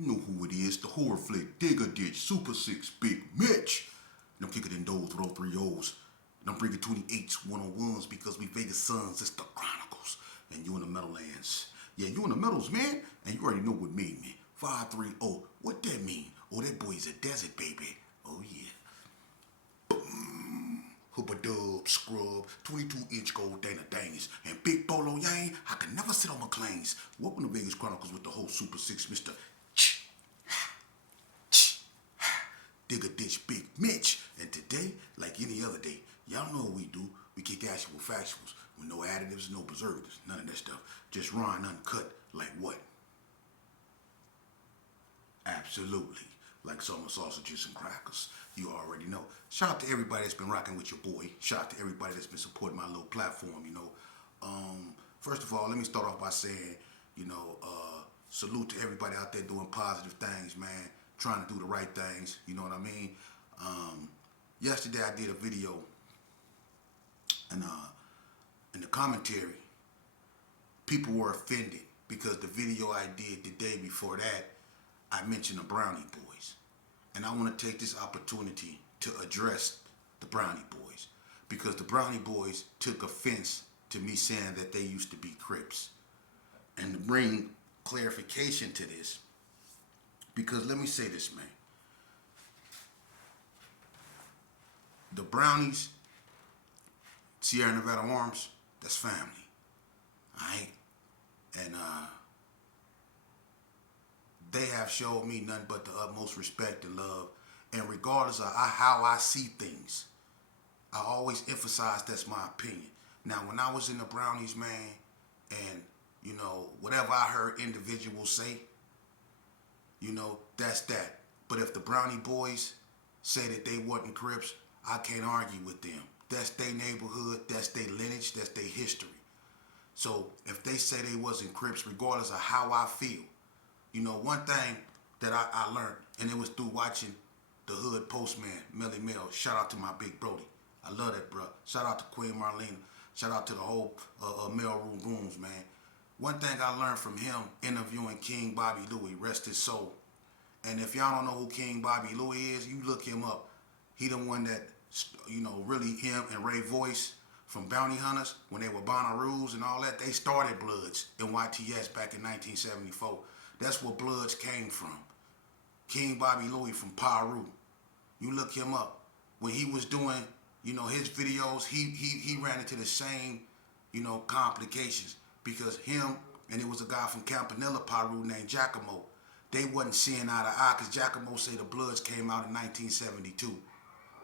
You know who it is, the horror flick, Digger Ditch, Super 6, Big Mitch. And I'm kicking in those with all three O's. And I'm bringing 28s, 101s because we Vegas sons, it's the Chronicles. And you in the Meadowlands. Yeah, you in the Meadows, man. And you already know what me mean. 530. What that mean? Oh, that boy's a desert, baby. Oh, yeah. Hoopa Dub, Scrub, 22-inch gold Dana Danes, and Big Bolo Yang, I can never sit on my claims. Welcome to Vegas Chronicles with the whole Super 6, Mr. Digger Ditch Big Mitch. And today, like any other day, y'all know what we do. We kick actual factuals with no additives, no preservatives, none of that stuff. Just raw and uncut, like what? Absolutely. Like summer sausages and crackers. You already know. Shout out to everybody that's been rocking with your boy. Shout out to everybody that's been supporting my little platform, you know. First of all, let me start off by saying, salute to everybody out there doing positive things, man. Trying to do the right things, you know what I mean? Yesterday I did a video and in the commentary, people were offended because the video I did the day before that, I mentioned the Brownie Boys. And I want to take this opportunity to address the Brownie Boys because the Brownie Boys took offense to me saying that they used to be Crips. And to bring clarification to this, because let me say this, man. The Brownies, Sierra Nevada Arms, that's family. Alright? And they have showed me nothing but the utmost respect and love. And regardless of how I see things, I always emphasize that's my opinion. Now, when I was in the Brownies, man, and, whatever I heard individuals say, that's that. But if the Brownie Boys say that they wasn't Crips, I can't argue with them. That's their neighborhood, that's their lineage, that's their history. So if they say they wasn't Crips, regardless of how I feel, one thing that I learned, and it was through watching the Hood Postman, Melly Mel. Shout out to my big Brody. I love that, bro. Shout out to Queen Marlena. Shout out to the whole mailroom rooms, man. One thing I learned from him interviewing King Bobby Louie, rest his soul. And if y'all don't know who King Bobby Louie is, you look him up. He the one that, really him and Ray Voice from Bounty Hunters, when they were Bonnaroo's and all that, they started Bloods in YTS back in 1974. That's where Bloods came from. King Bobby Louie from Paru. You look him up. When he was doing, his videos, he ran into the same, complications because him and it was a guy from Campanella, Paru named Giacomo. They wasn't seeing eye to eye because Giacomo said the Bloods came out in 1972.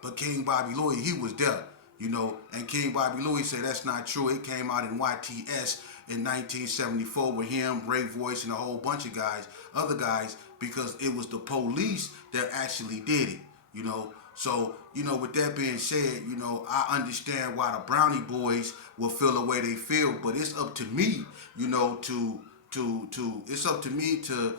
But King Bobby Louie, he was there, and King Bobby Louie said that's not true. It came out in YTS in 1974 with him, Ray Voice, and a whole bunch of guys, other guys, because it was the police that actually did it, So, with that being said, I understand why the Brownie Boys will feel the way they feel, but it's up to me, it's up to me to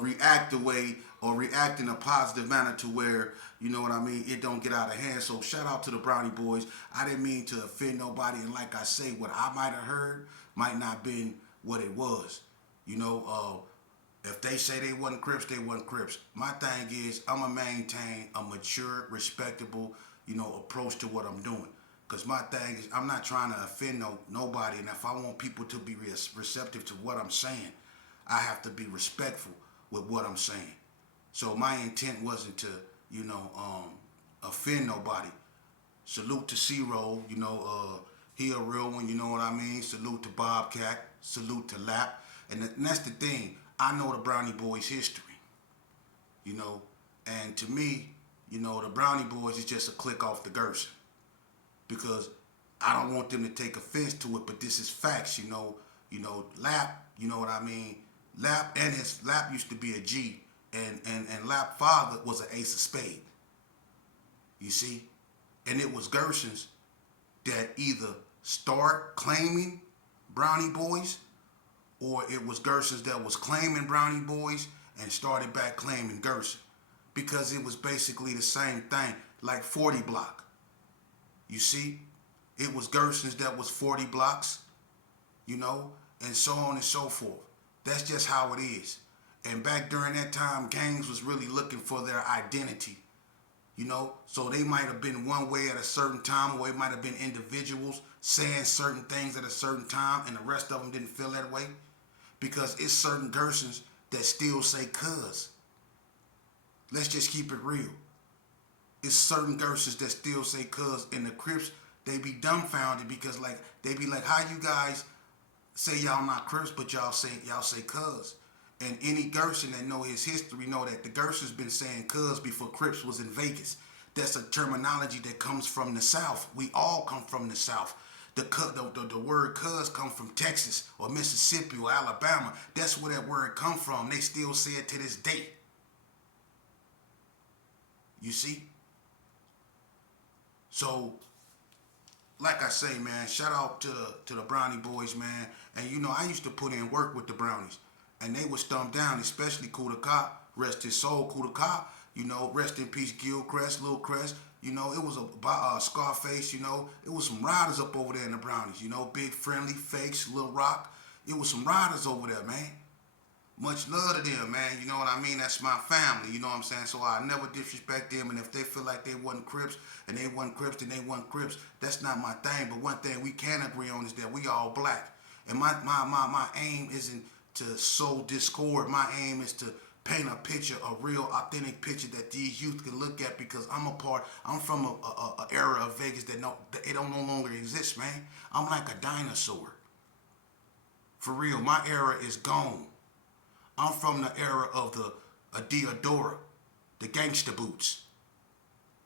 react the way or react in a positive manner to where, it don't get out of hand. So shout out to the Brownie Boys. I didn't mean to offend nobody, and like I say, what I might have heard might not been what it was. If they say they wasn't Crips, they wasn't Crips. My thing is, I'm going to maintain a mature, respectable, approach to what I'm doing. Because my thing is, I'm not trying to offend nobody. And if I want people to be receptive to what I'm saying, I have to be respectful with what I'm saying. So my intent wasn't to, offend nobody. Salute to C-Roll, he a real one, you know what I mean? Salute to Bobcat, salute to Lap. And that's the thing. I know the Brownie Boys history, and to me, the Brownie Boys is just a click off the Gerson because I don't want them to take offense to it, but this is facts, Lap, you know what I mean? Lap used to be a G, and Lap father was an ace of spade, you see? And it was Gersons that either start claiming Brownie Boys or it was Gersons that was claiming Brownie Boys and started back claiming Gerson because it was basically the same thing, like 40 block. You see? It was Gersons that was 40 blocks, and so on and so forth. That's just how it is. And back during that time, gangs was really looking for their identity. You know, so they might have been one way at a certain time, or it might have been individuals saying certain things at a certain time, and the rest of them didn't feel that way. Because it's certain Gersons that still say cuz. Let's just keep it real. It's certain Gersons that still say cuz, and the Crips, they be dumbfounded because like they be like, how you guys say y'all not Crips, but y'all say cuz. And any Gerson that know his history know that the Gerson's been saying cuz before Crips was in Vegas. That's a terminology that comes from the South. We all come from the South. The word cuz come from Texas or Mississippi or Alabama. That's where that word come from. They still say it to this day. You see? So, like I say, man, shout out to the Brownie boys, man. And you know, I used to put in work with the Brownies. And they was thumbed down, especially Kudaka, rest his soul, Kudaka, you know, rest in peace, Gilchrist, Lil Crest, you know, it was a Scarface, you know, it was some riders up over there in the Brownies, you know, Big Friendly, Fakes, Lil Rock, it was some riders over there, man. Much love to them, man, you know what I mean, that's my family, you know what I'm saying, so I never disrespect them, and if they feel like they wasn't Crips, and they wasn't Crips, then they wasn't Crips, that's not my thing, but one thing we can agree on is that we all black, and my aim isn't to sow discord. My aim is to paint a picture, a real authentic picture that these youth can look at, because I'm from a era of Vegas that it don't no longer exist, man. I'm like a dinosaur. For real, my era is gone. I'm from the era of the Diodora, the gangster boots,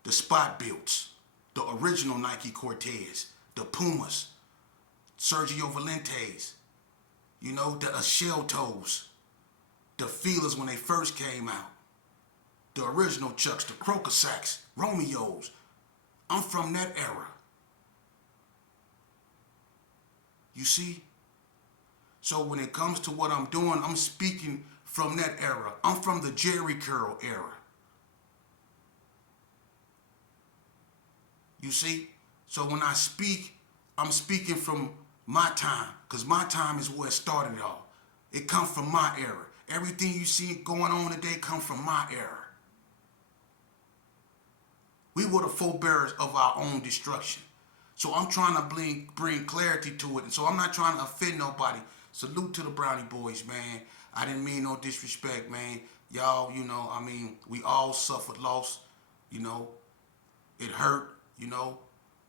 the spot builds, the original Nike Cortez, the Pumas, Sergio Valentes, you know, the shell toes, the feelers when they first came out, the original Chucks, the Croker Sacks, Romeos. I'm from that era. You see? So when it comes to what I'm doing, I'm speaking from that era. I'm from the Jheri Curl era. You see? So when I speak, I'm speaking from my time, because my time is where it started all. It comes from my era. Everything you see going on today comes from my era. We were the forebearers of our own destruction. So I'm trying to bring clarity to it. And so I'm not trying to offend nobody. Salute to the Brownie boys, man. I didn't mean no disrespect, man. Y'all, you know, I mean, we all suffered loss. You know, it hurt, you know.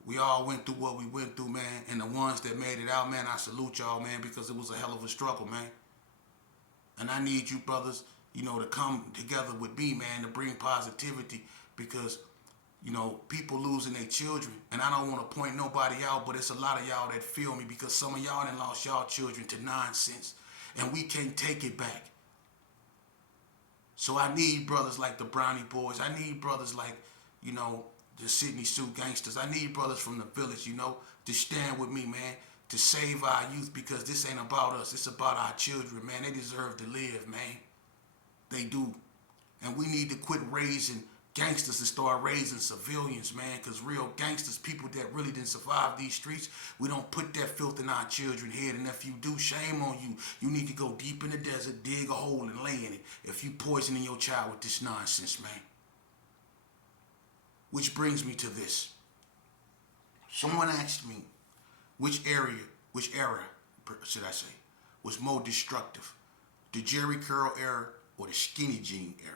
We all went through what we went through, man. And the ones that made it out, man, I salute y'all, man, because it was a hell of a struggle, man. And I need you brothers, you know, to come together with me, man, to bring positivity, because, you know, people losing their children. And I don't want to point nobody out, but it's a lot of y'all that feel me, because some of y'all done lost y'all children to nonsense. And we can't take it back. So I need brothers like the Brownie boys. I need brothers like, you know, the Sydney Sioux gangsters. I need brothers from the village, you know, to stand with me, man, to save our youth, because this ain't about us. It's about our children, man. They deserve to live, man. They do. And we need to quit raising gangsters and start raising civilians, man, because real gangsters, people that really didn't survive these streets, we don't put that filth in our children's head. And if you do, shame on you. You need to go deep in the desert, dig a hole, and lay in it if you poisoning your child with this nonsense, man. Which brings me to this. Someone asked me which era, should I say, was more destructive, the Jheri Curl era or the skinny jean era?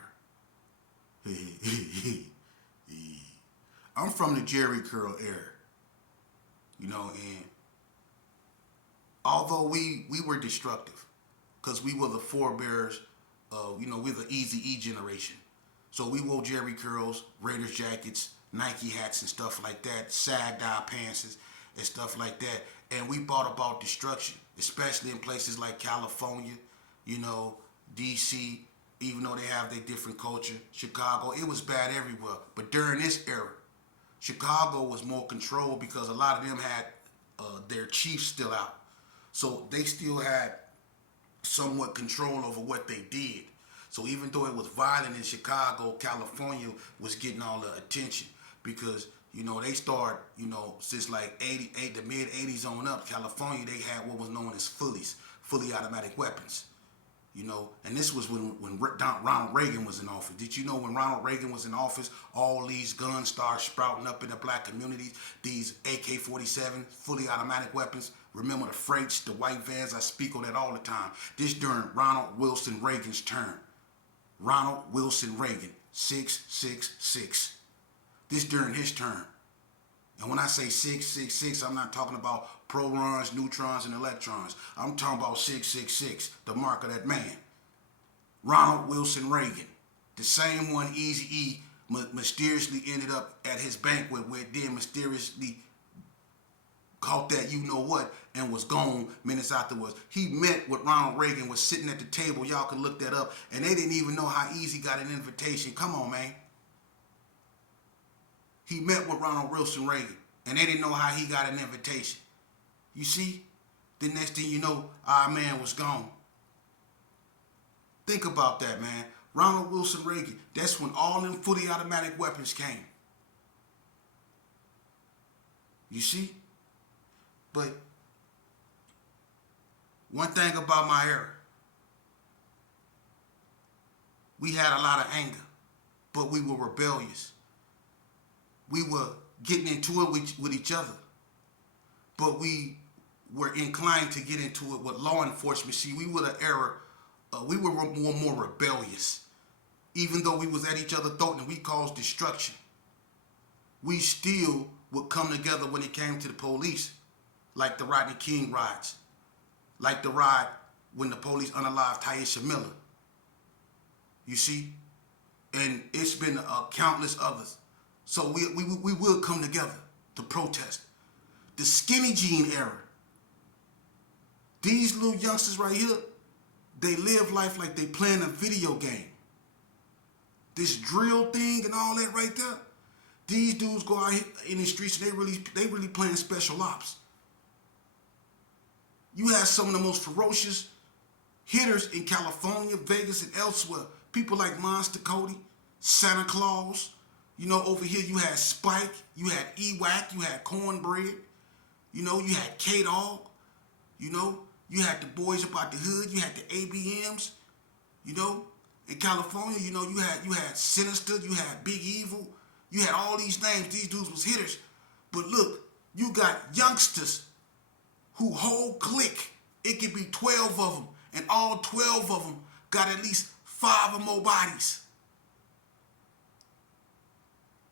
I'm from the Jheri Curl era, you know, and although we were destructive, because we were the forebearers of, you know, we're the Easy-E generation. So we wore Jheri curls, Raiders jackets, Nike hats and stuff like that, sag-dye pants and stuff like that. And we brought about destruction, especially in places like California, you know, D.C., even though they have their different culture, Chicago. It was bad everywhere. But during this era, Chicago was more controlled because a lot of them had their chiefs still out. So they still had somewhat control over what they did. So even though it was violent in Chicago, California was getting all the attention because, you know, they start, you know, since like the mid 80s on up, California, they had what was known as fully automatic weapons. You know, and this was when Ronald Reagan was in office. Did you know when Ronald Reagan was in office, all these guns started sprouting up in the black communities? These AK-47 fully automatic weapons. Remember the freights, the white vans? I speak on that all the time. This during Ronald Wilson Reagan's term. Ronald Wilson Reagan, 666. This during his term. And when I say 666, I'm not talking about protons, neutrons, and electrons. I'm talking about 666, the mark of that man. Ronald Wilson Reagan, the same one Eazy-E mysteriously ended up at his banquet where it then mysteriously caught that you-know-what and was gone minutes afterwards. He met with Ronald Reagan, was sitting at the table. Y'all can look that up. And they didn't even know how Eazy got an invitation. Come on, man. He met with Ronald Wilson Reagan, and they didn't know how he got an invitation. You see? The next thing you know, our man was gone. Think about that, man. Ronald Wilson Reagan, that's when all them fully automatic weapons came. You see? But one thing about my era, we had a lot of anger, but we were rebellious. We were getting into it with each other, but we were inclined to get into it with law enforcement. See, we were the era, we were more rebellious. Even though we was at each other's throat and we caused destruction, we still would come together when it came to the police, like the Rodney King riots, like the riot when the police unalived Tyisha Miller. You see? And it's been countless others. So we will come together to protest. The skinny jean era. These little youngsters right here, they live life like they playing a video game. This drill thing and all that right there. These dudes go out in the streets and they really playing special ops. You have some of the most ferocious hitters in California, Vegas, and elsewhere. People like Monster Cody, Santa Claus. You know, over here you had Spike, you had Ewak, you had Cornbread, you know, you had K-Dog, you know, you had the boys up out the hood, you had the ABMs, you know. In California, you know, you had Sinister, you had Big Evil, you had all these names. These dudes was hitters. But look, you got youngsters who whole clique, it could be 12 of them, and all 12 of them got at least 5 or more bodies.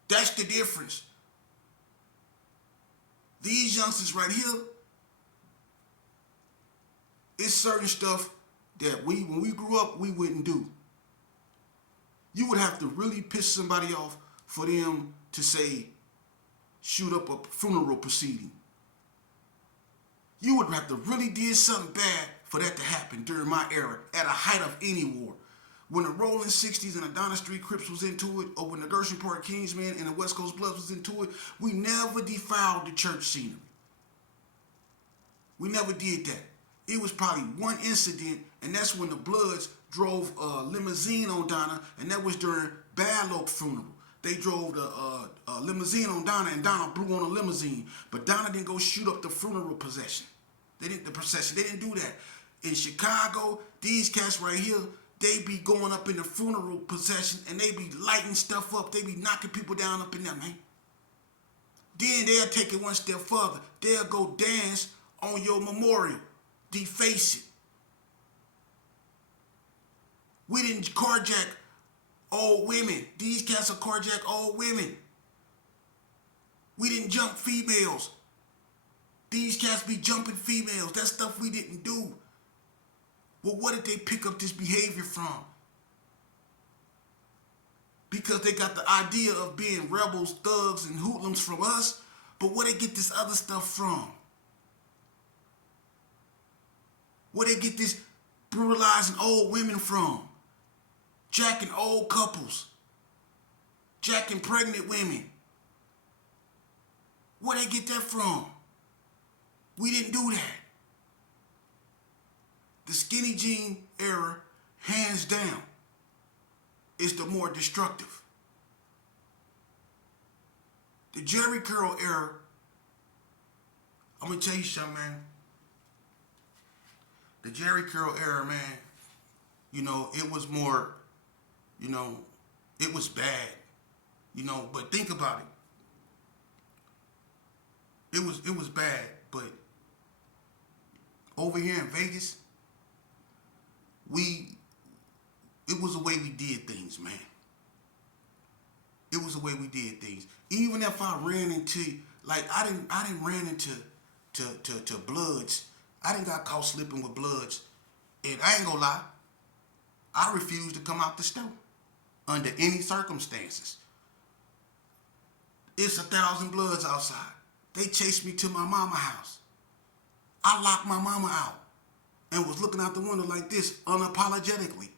That's the difference. These youngsters right here, it's certain stuff that when we grew up, we wouldn't do. You would have to really piss somebody off for them to say, shoot up a funeral proceeding. You would have to really did something bad for that to happen during my era, at a height of any war. When the Rolling 60s and the Donna Street Crips was into it, or when the Gershon Park Kingsmen and the West Coast Bloods was into it, we never defiled the church scenery. We never did that. It was probably one incident, and that's when the Bloods drove a limousine on Donna, and that was during Bad Oak funeral. They drove the limousine on Donna, and Donna blew on a limousine. But Donna didn't go shoot up the funeral procession. They didn't do that. In Chicago, these cats right here, they be going up in the funeral procession and they be lighting stuff up. They be knocking people down up in there, man. Then they'll take it one step further. They'll go dance on your memorial. Deface it. We didn't carjack old women. These cats are carjack old women. We didn't jump females. These cats be jumping females. That's stuff we didn't do. Well, where did they pick up this behavior from? Because they got the idea of being rebels, thugs, and hoodlums from us, but where they get this other stuff from? Where they get this brutalizing old women from? Jacking old couples. Jacking pregnant women. Where they get that from? We didn't do that. The skinny jean era, hands down, is the more destructive. The Jheri curl era, I'm going to tell you something, man. The Jheri curl era, man, it was more, you know, it was bad, but think about it. It was bad, but over here in Vegas, it was the way we did things, man. It was the way we did things. Even if I ran into, like, I didn't ran into to Bloods. I didn't got caught slipping with Bloods. And I ain't gonna lie, I refused to come out the store under any circumstances. It's 1,000 Bloods outside. They chased me to my mama house. I locked my mama out and was looking out the window like this unapologetically.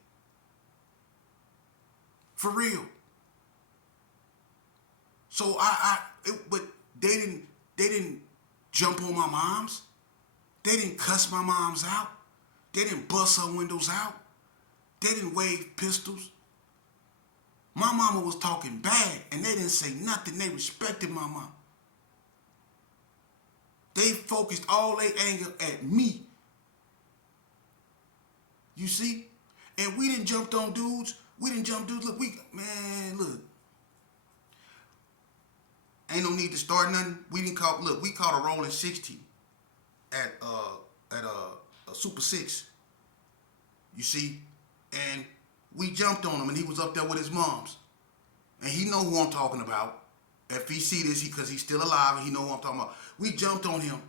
For real. So but they didn't jump on my moms. They didn't cuss my moms out. They didn't bust her windows out. They didn't wave pistols. My mama was talking bad and they didn't say nothing. They respected my mom. They focused all their anger at me. You see? And we didn't jump on dudes. Look, look. Ain't no need to start nothing. We caught a rolling 60 at a Super 6. You see? And we jumped on him and he was up there with his moms. And he know who I'm talking about. If he see this, because he's still alive and he know who I'm talking about. We jumped on him.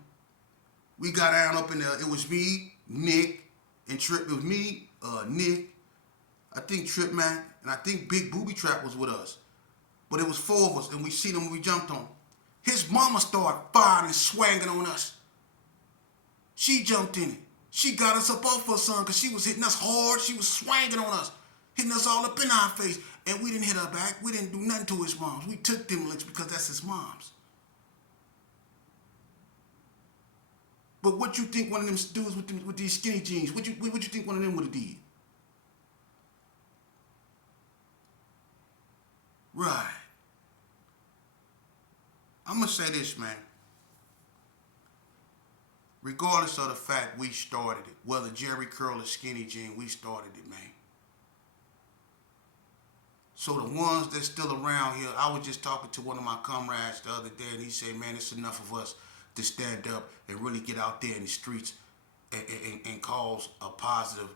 We got down up in there. It was me, Nick, and Trip. It was me, Nick, I think Trip Man, and I think Big Booby Trap was with us. But it was 4 of us, and we seen him when we jumped on him. His mama started firing and swanging on us. She jumped in it. She got us up off her son because she was hitting us hard. She was swanging on us, hitting us all up in our face. And we didn't hit her back. We didn't do nothing to his moms. We took them licks because that's his moms. But what you think one of them dudes with these skinny jeans, what you think one of them would have did? Right. I'm going to say this, man. Regardless of the fact we started it, whether Jheri Curl or Skinny Jean, we started it, man. So the ones that's still around here, I was just talking to one of my comrades the other day, and he said, man, it's enough of us to stand up and really get out there in the streets and cause a positive,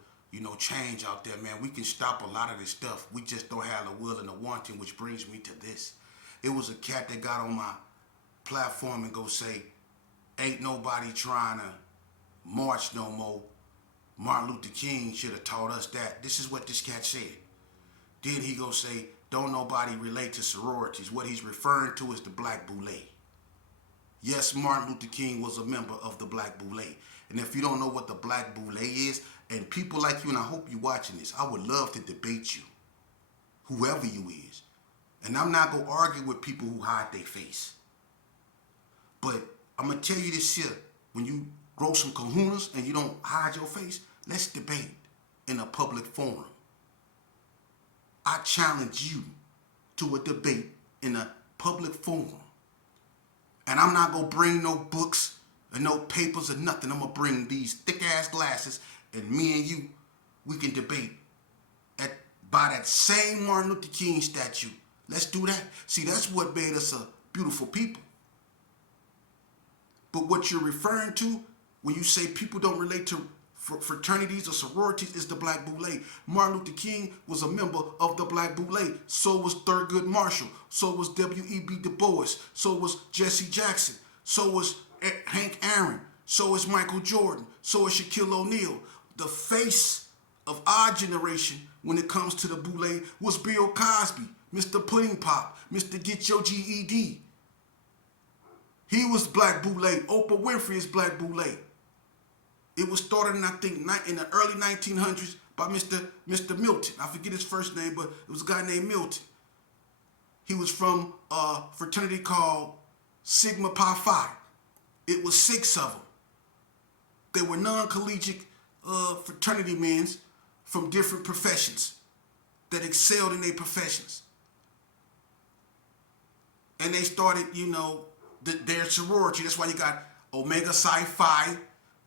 change out there, man. We can stop a lot of this stuff. We just don't have the will and the wanting, which brings me to this. It was a cat that got on my platform and go say, ain't nobody trying to march no more. Martin Luther King should have taught us that. This is what this cat said. Then he go say, don't nobody relate to sororities. What he's referring to is the Black Boule. Yes, Martin Luther King was a member of the Black Boule. And if you don't know what the Black Boule is, and people like you, and I hope you're watching this, I would love to debate you, whoever you is. And I'm not going to argue with people who hide their face. But I'm going to tell you this here. When you grow some kahunas and you don't hide your face, let's debate in a public forum. I challenge you to a debate in a public forum. And I'm not going to bring no books and no papers or nothing. I'm going to bring these thick-ass glasses, and me and you, we can debate by that same Martin Luther King statue. Let's do that. See, that's what made us a beautiful people. But what you're referring to when you say people don't relate to fraternities or sororities is the Black Boule. Martin Luther King was a member of the Black Boule. So was Thurgood Marshall. So was W.E.B. Du Bois. So was Jesse Jackson. So was Hank Aaron. So is Michael Jordan. So is Shaquille O'Neal. The face of our generation when it comes to the Boule was Bill Cosby, Mr. Pudding Pop, Mr. Get Your GED. He was Black Boule. Oprah Winfrey is Black Boule. It was started in, I think, in the early 1900s by Mr. Milton. I forget his first name, but it was a guy named Milton. He was from a fraternity called Sigma Pi Phi. It was 6 of them. They were non-collegiate fraternity men from different professions that excelled in their professions. And they started, their sorority. That's why you got Omega Psi Phi,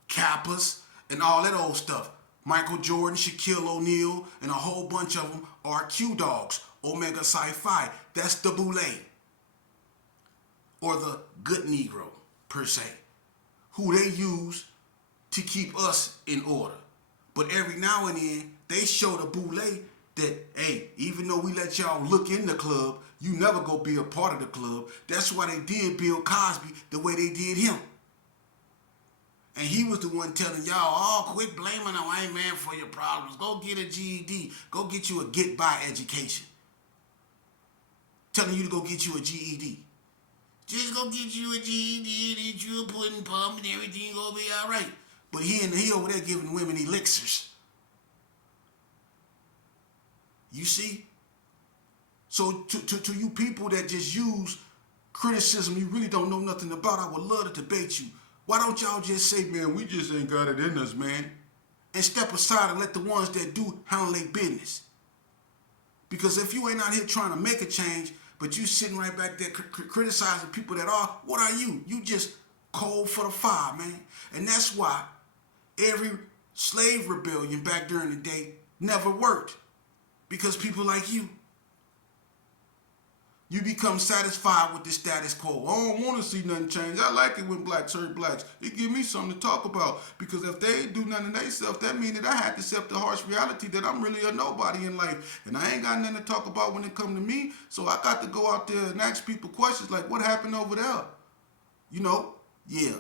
Kappas, and all that old stuff. Michael Jordan, Shaquille O'Neal, and a whole bunch of them are Q dogs, Omega Psi Phi. That's the boule, or the good Negro, per se, who they use to keep us in order. But every now and then, they show the boule that, hey, even though we let y'all look in the club, you never go be a part of the club. That's why they did Bill Cosby the way they did him. And he was the one telling y'all, oh, quit blaming a white man for your problems. Go get a GED. Go get you a get-by education. Telling you to go get you a GED. Just go get you a GED, and you a pudding pump, and everything gonna be all right. But he over there giving women elixirs. You see? So to you people that just use criticism you really don't know nothing about, I would love to debate you. Why don't y'all just say, man, we just ain't got it in us, man, and step aside and let the ones that do handle their business? Because if you ain't out here trying to make a change, but you sitting right back there criticizing people that are, what are you? You just cold for the fire, man. And that's why every slave rebellion back during the day never worked. Because people like you become satisfied with the status quo. I don't want to see nothing change. I like it when blacks hurt blacks. It give me something to talk about. Because if they ain't do nothing to themselves, that means that I had to accept the harsh reality that I'm really a nobody in life. And I ain't got nothing to talk about when it come to me. So I got to go out there and ask people questions like, what happened over there? You know? Yeah.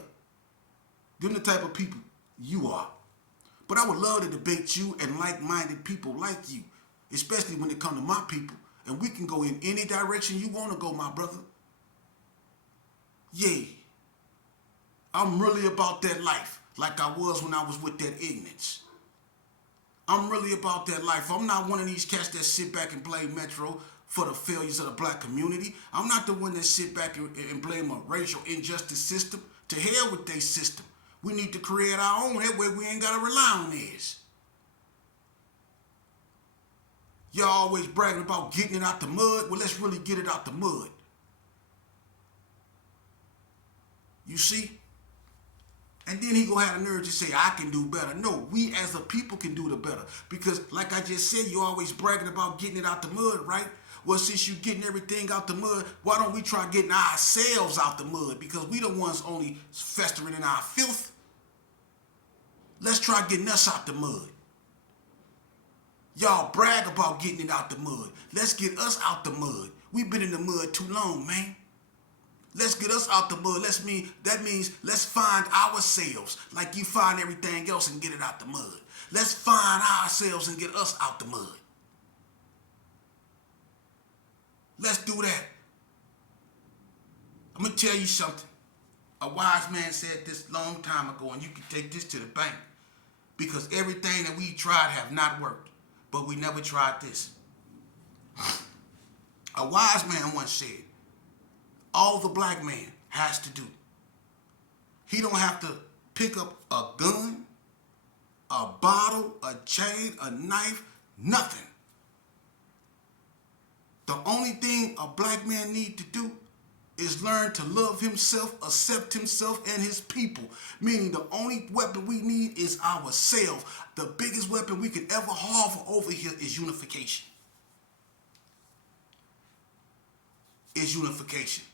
Them the type of people you are. But I would love to debate you and like-minded people like you. Especially when it come to my people. And we can go in any direction you want to go, my brother. Yeah. I'm really about that life, like I was when I was with that ignorance. I'm really about that life. I'm not one of these cats that sit back and blame Metro for the failures of the black community. I'm not the one that sit back and blame a racial injustice system. To hell with their system. We need to create our own. That way we ain't got to rely on theirs. Y'all always bragging about getting it out the mud. Well, let's really get it out the mud. You see? And then he gonna have the nerve to say, I can do better. No, we as a people can do the better. Because like I just said, you always bragging about getting it out the mud, right? Well, since you getting everything out the mud, why don't we try getting ourselves out the mud? Because we the ones only festering in our filth. Let's try getting us out the mud. Y'all brag about getting it out the mud. Let's get us out the mud. We've been in the mud too long, man. Let's get us out the mud. That means let's find ourselves like you find everything else and get it out the mud. Let's find ourselves and get us out the mud. Let's do that. I'm going to tell you something. A wise man said this long time ago, and you can take this to the bank. Because everything that we tried have not worked. But we never tried this. A wise man once said, all the black man has to do, he don't have to pick up a gun, a bottle, a chain, a knife, nothing. The only thing a black man need to do is learn to love himself, accept himself and his people. Meaning the only weapon we need is ourselves. The biggest weapon we could ever harbor over here is unification. Is unification.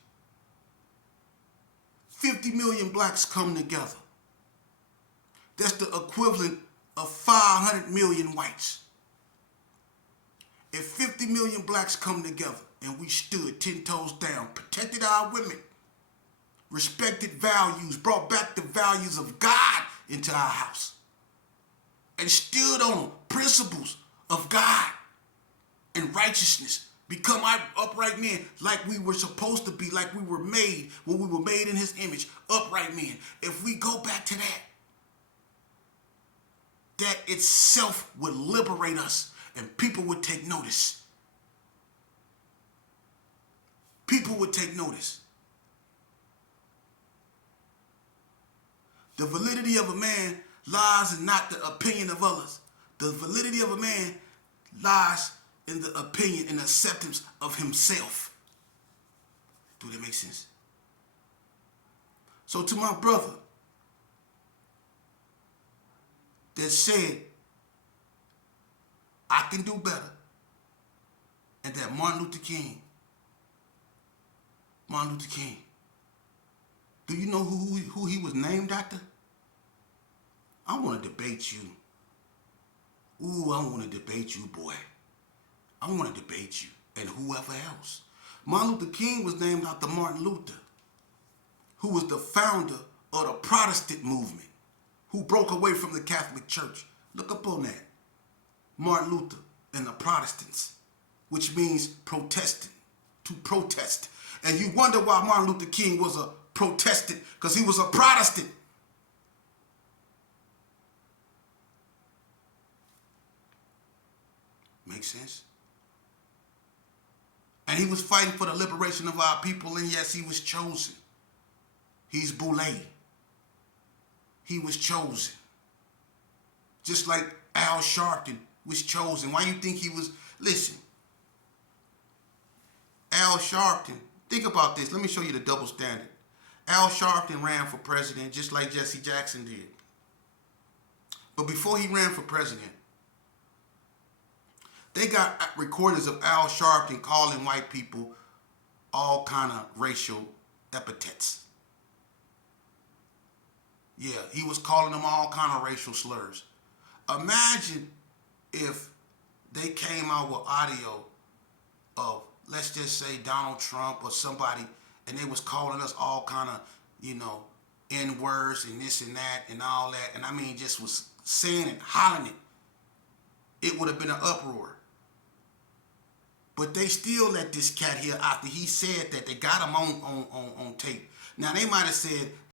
50 million blacks come together. That's the equivalent of 500 million whites. If 50 million blacks come together and we stood 10 toes down, protected our women, respected values, brought back the values of God into our house, and stood on principles of God and righteousness, become upright men like we were supposed to be, like we were made when we were made in his image, upright men. If we go back to that itself would liberate us and people would take notice. People would take notice. The validity of a man lies in not the opinion of others. The validity of a man lies in the opinion and acceptance of himself. Do that make sense? So to my brother that said I can do better. And that Martin Luther King, do you know who he was named after? I want to debate you. Ooh, I want to debate you, boy. I want to debate you and whoever else. Martin Luther King was named after Martin Luther, who was the founder of the Protestant movement, who broke away from the Catholic Church. Look up on that. Martin Luther and the Protestants, which means protestant, to protest. And you wonder why Martin Luther King was a Protestant, because he was a Protestant. Make sense? And he was fighting for the liberation of our people, and yes, he was chosen. He's Boule. He was chosen. Just like Al Sharpton was chosen. Why you think he was? Listen, Al Sharpton, think about this. Let me show you the double standard. Al Sharpton ran for president just like Jesse Jackson did. But before he ran for president, they got recordings of Al Sharpton calling white people all kind of racial epithets. Yeah, he was calling them all kind of racial slurs. Imagine if they came out with audio of, let's just say, Donald Trump or somebody, and they was calling us all kind of, N-words and this and that and all that. And I mean, just was saying it, hollering it. It would have been an uproar. But they still let this cat here after he said that. They got him on tape. Now, they might have said,